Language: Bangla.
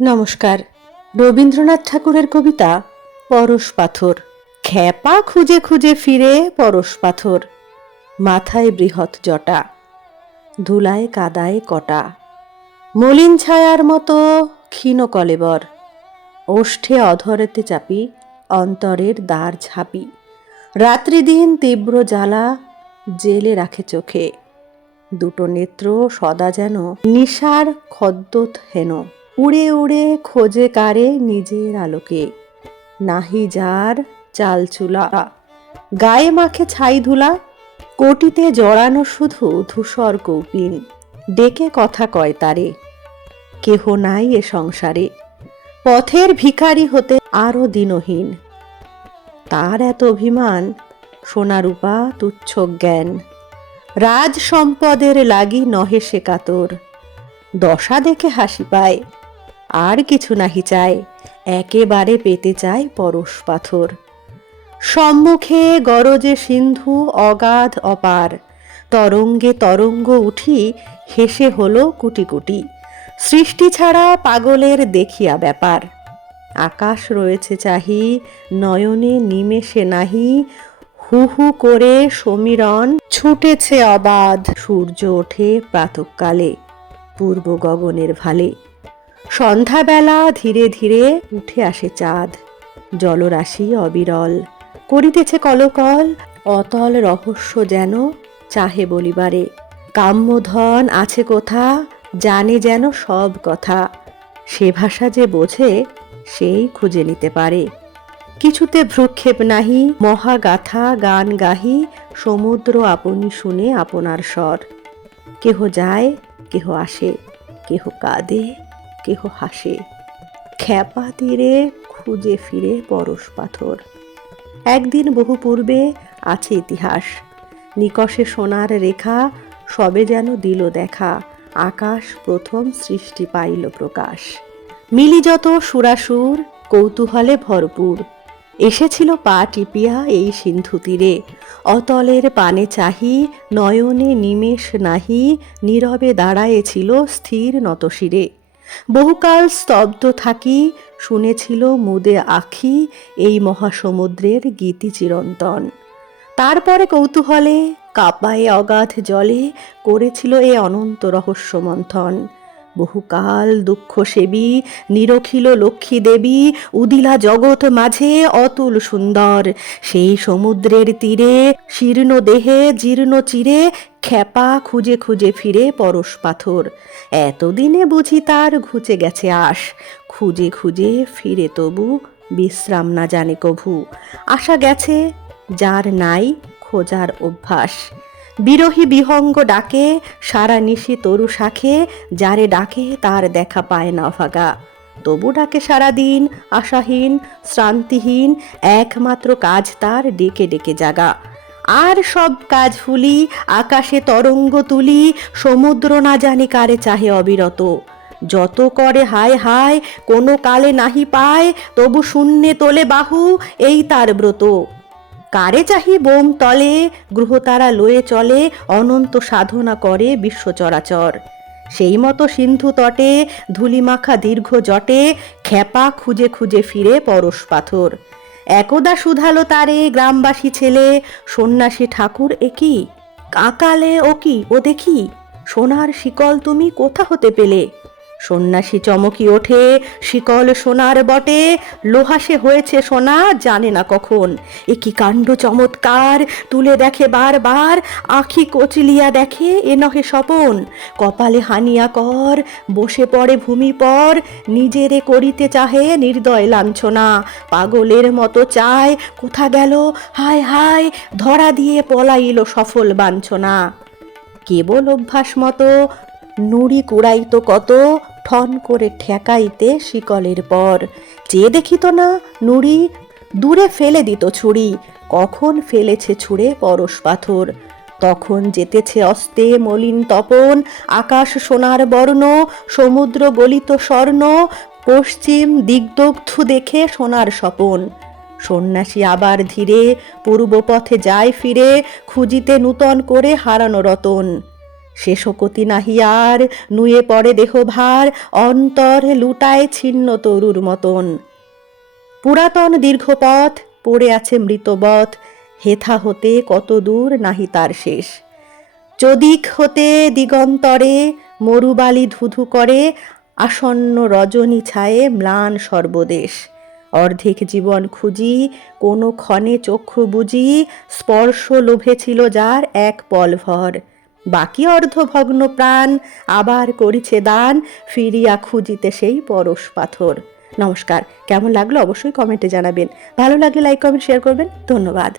নমস্কার। রবীন্দ্রনাথ ঠাকুরের কবিতা পরশ পাথর। খ্যাপা খুঁজে খুঁজে ফিরে পরশ পাথর, মাথায় বৃহৎ জটা, ধুলায় কাদায় কটা, মলিন ছায়ার মতো ক্ষীণ কলেবর, ওষ্ঠে অধরেতে চাপি অন্তরের দ্বার ঝাঁপি, রাত্রিদিন তীব্র জ্বালা জেলে রাখে চোখে, দুটো নেত্র সদা যেন নিশার খদ্যোত হেন, উড়ে উড়ে খোঁজে কারে নিজের আলোকে, নাহি যার চালচুলা, গায়ে মাখে ছাই ধুলা, কোটিতে জড়ানো শুধু ধূসর কৌপিন, ডেকে কথা কয় তারে, কেহ নাই এ সংসারে, পথের ভিখারি হতে আরো দিনহীন, তার এত অভিমান, সোনারূপা তুচ্ছ জ্ঞান, রাজ সম্পদের লাগি নহে সে কাতর, দশা দেখে হাসি পায়, আর কিছু নাহি চায়, একেবারে পেতে চায় পরশ পাথর। সম্মুখে গরজে সিন্ধু অগাধ অপার, তরঙ্গে তরঙ্গ উঠি হেসে হলো কুটি কুটি, সৃষ্টি ছাড়া পাগলের দেখিয়া ব্যাপার, আকাশ রয়েছে চাহি নয়নে নিমেষে নাহি, হু হু করে সমীরণ ছুটেছে অবাধ, সূর্য ওঠে প্রাতঃকালে পূর্ব গগনের ভালে, সন্ধ্যাবেলা ধীরে ধীরে উঠে আসে চাঁদ, জলরাশি অবিরল করিতেছে কলকল, অতল রহস্য যেন চাহে বলিবারে, কাম্যধন আছে কোথা জানে যেন সব কথা, সে ভাষা যে বোঝে সেই খুঁজে নিতে পারে, কিছুতে ভ্রুক্ষেপ নাহি মহাগাথা গান গাহি, সমুদ্র আপনি শুনে আপনার স্বর, কেহ যায় কেহ আসে, কেহ কাঁদে কেহ হাসে, খ্যাপা তীরে খুঁজে ফিরে পরশ পাথর। একদিন বহু পূর্বে আছে ইতিহাস, নিকষে সোনার রেখা সবে যেন দিল দেখা, আকাশ প্রথম সৃষ্টি পাইল প্রকাশ, মিলি যত সুরাসুর কৌতূহলে ভরপুর, এসেছিল পা টিপিয়া এই সিন্ধু তীরে, অতলের পানে চাহি নয়নে নিমেষ নাহি, নীরবে দাঁড়ায়েছিল স্থির নতশিরে, বহুকাল স্তব্ধ থাকি শুনেছিল মুদে আখি এই মহাসমুদ্রের গীতি চিরন্তন, তারপরে কৌতূহলে কাঁপায়ে অগাধ জলে করেছিল এ অনন্ত রহস্য মন্থন, বহুকাল দুঃখ সেবী নিরখিল লক্ষ্মী দেবী, উদিলা জগৎ মাঝে অতুল সুন্দর, সেই সমুদ্রের তীরে শীর্ণ দেহে জীর্ণ চিরে, খ্যাপা খুঁজে খুঁজে ফিরে পরশ পাথর, এতদিনে বুঝি তার ঘুচে গেছে আশ, খুঁজে খুঁজে ফিরে তবু বিশ্রাম না জানে কভু, আশা গেছে যার নাই খোঁজার অভ্যাস, বিরহী বিহঙ্গ ডাকে সারা নিশি তরু শাখে, যারে ডাকে তার দেখা পায় না ভাগা, তবু ডাকে সারাদিন আশাহীন শ্রান্তিহীন, একমাত্র কাজ তার ডেকে ডেকে জাগা, আর সব কাজ ভুলি আকাশে তরঙ্গ তুলি, সমুদ্র না জানি কারে চাহে অবিরত, যত করে হায় হায় কোনো কালে নাহি পায়, তবু শূন্যে তোলে বাহু এই তার ব্রত, কারে চাহি বোম তলে গ্রহতারা লয়ে চলে, অনন্ত সাধনা করে বিশ্ব চরাচর, সেই মতো সিন্ধু তটে ধূলিমাখা দীর্ঘ জটে, খ্যাপা খুঁজে খুঁজে ফিরে পরশ পাথর, একদা শুধালো তারে গ্রামবাসী ছেলে, সন্ন্যাসী ঠাকুর একি কাকালে ও কি ও দেখি, সোনার শিকল তুমি কোথা হতে পেলে, সন্ন্যাসী চমকি ওঠে শিকল সোনার বটে, লোহাসে হয়েছে সোনা জানে না কখন, এ কি কাণ্ড চমৎকার তুলে দেখে বারবার, আঁখি কচলিয়া দেখে এ নহে স্বপন, কপালে হানিয়া কর বসে পড়ে ভূমি পর, নিজেরে করিতে চাহে নির্দয় লাঞ্ছনা, পাগলের মতো চায় কোথা গেল হায় হায়, ধরা দিয়ে পলাইল সফল বাঞ্ছনা, কেবল অভ্যাস মতো নুড়ি কুড়াইতো কত, ঠন করে ঠেকাইতে শিকলের পর, চেয়ে দেখিত না নুড়ি দূরে ফেলে দিত ছুরি, কখন ফেলেছে ছুঁড়ে পরশ পাথর, তখন যেতেছে অস্তে মলিন তপন, আকাশ সোনার বর্ণ সমুদ্র গলিত স্বর্ণ, পশ্চিম দিগদগ্ধ দেখে সোনার স্বপন, সন্ন্যাসী আবার ধীরে পূর্ব পথে যায় ফিরে, খুঁজিতে নূতন করে হারানো রতন, সে শোকতি নাহি আর, নুয়ে পড়ে দেহভার, অন্তর লুটায় ছিন্ন তরুর মতন। পুরাতন দীর্ঘ পথ পড়ে আছে মৃতবৎ, হেথা হতে কত দূর নাহি তার শেষ। চদিক হতে দিগন্তরে মরুবালি ধুধু করে, আসন্ন রজনী ছায়ে ম্লান সর্বদেশ। অর্ধেক জীবন খুঁজি, কোনো ক্ষণে চক্ষু বুজি, স্পর্শ লোভে ছিল যার এক পল ভর। বাকি অর্ধভগ্ন প্রাণ আবার করিছে দান, ফিরিয়া খুঁজিতে সেই পরশ পাথর। নমস্কার, কেমন লাগলো অবশ্যই কমেন্টে জানাবেন। ভালো লাগলে লাইক কমেন্ট শেয়ার করবেন। ধন্যবাদ।